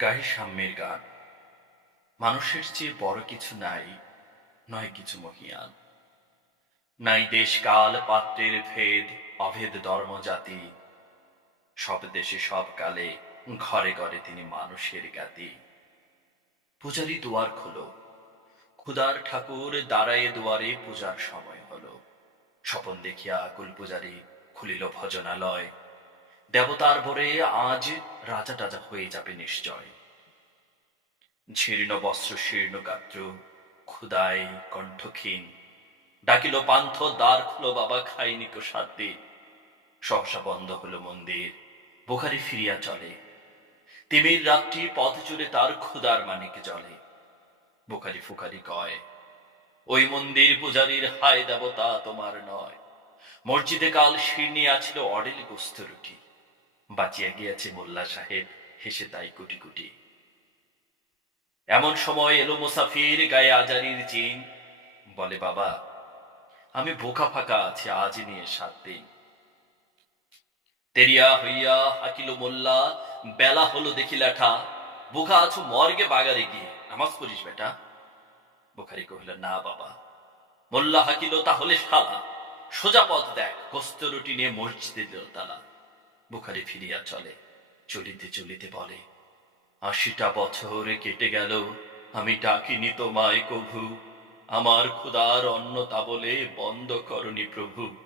গায়ে সাম্যের গান। মানুষের চেয়ে বড় কিছু নাই, নয় কিছু মহিয়ান। নাই দেশ কাল পাত্রের ভেদ, অভেদ ধর্ম জাতি। সব দেশে সব কালে, ঘরে ঘরে তিনি মানুষের জ্ঞাতি। পূজারি দুয়ার খোলো। ক্ষুদার ঠাকুর দাঁড়ায়ে দুয়ারে পূজার সময় হলো। স্বপন দেখিয়া কুল পূজারি খুলিল ভজনালয়। দেবতার ভরে আজ রাজা টাজা হয়ে যাবে নিশ্চয়। ঝীর্ণ বস্ত্র, শীর্ণ গাত্র, ক্ষুদায় কণ্ঠক্ষীণ। ডাকিল, পান্থ, দ্বার খুলো, বাবা খাইনি কো সাত দিন সহসা বন্ধ হলো মন্দির, বোখারি ফিরিয়া চলে। তিমির রাত্রি পথ জুড়ে তার ক্ষুদার মানিক জলে। বোখারি ফুকারি কয়, ওই মন্দির পূজারীর হায় দেবতা তোমার নয়। মসজিদে কাল শিরনিয়া ছিল অডেল গোস্ত রুটি। বাঁচিয়া গিয়াছে মোল্লা সাহেব, হেসে তাই কুটি কুটি। এমন সময় এলো মুসাফির গায়ে আজারির চিন বলে, বাবা, আমি বোকা ফাঁকা আছি আজ নিয়ে সাত দিন। তেরিয়া হইয়া হাকিল মোল্লা, বেলা হলো দেখি লেঠা বোকা আছো, মর্গে বাগারে গিয়ে, নামাজ পড়িস বেটা? বোখারি কহিল, না বাবা। মোল্লা হাকিল, তাহলে শালা, সোজা পথ দেখ, গোস্ত রুটি নিয়ে মসজিদে দিল তালা বুখারি ফিরিয়া চলে, চলিতে চলিতে বলে, আশিটা বছর কেটে গেল, আমি ডাকিনি তোমায় কভু, আমার ক্ষুদার অন্ন তা বলে বন্ধ করনি প্রভু।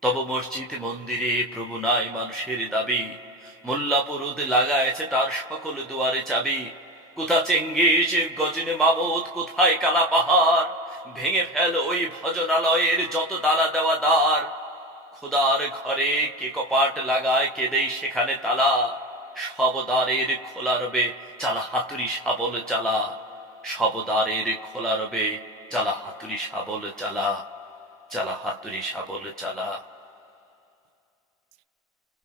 তব মসজিদ মন্দিরে প্রভু নাই মানুষের দাবি, মোল্লা পুরুদ লাগাইছে তার সকল দুয়ারে চাবি। কোথা চেঙ্গিস গজনে মামত কোথায় কালা পাহাড়? ভেঙে ফেল ওই ভজনালয়ের যত দালা দেওয়া দ্বার। খোদার ঘরে কে কপাট লাগায়, কে দেই সেখানে তালা। সবদারের খোলা রবে চালা হাতুরি সাবল চালা। সবদারের খোলা রবে চালা হাতুরি সাবল চালা। চালা হাতুরি সাবল চালা।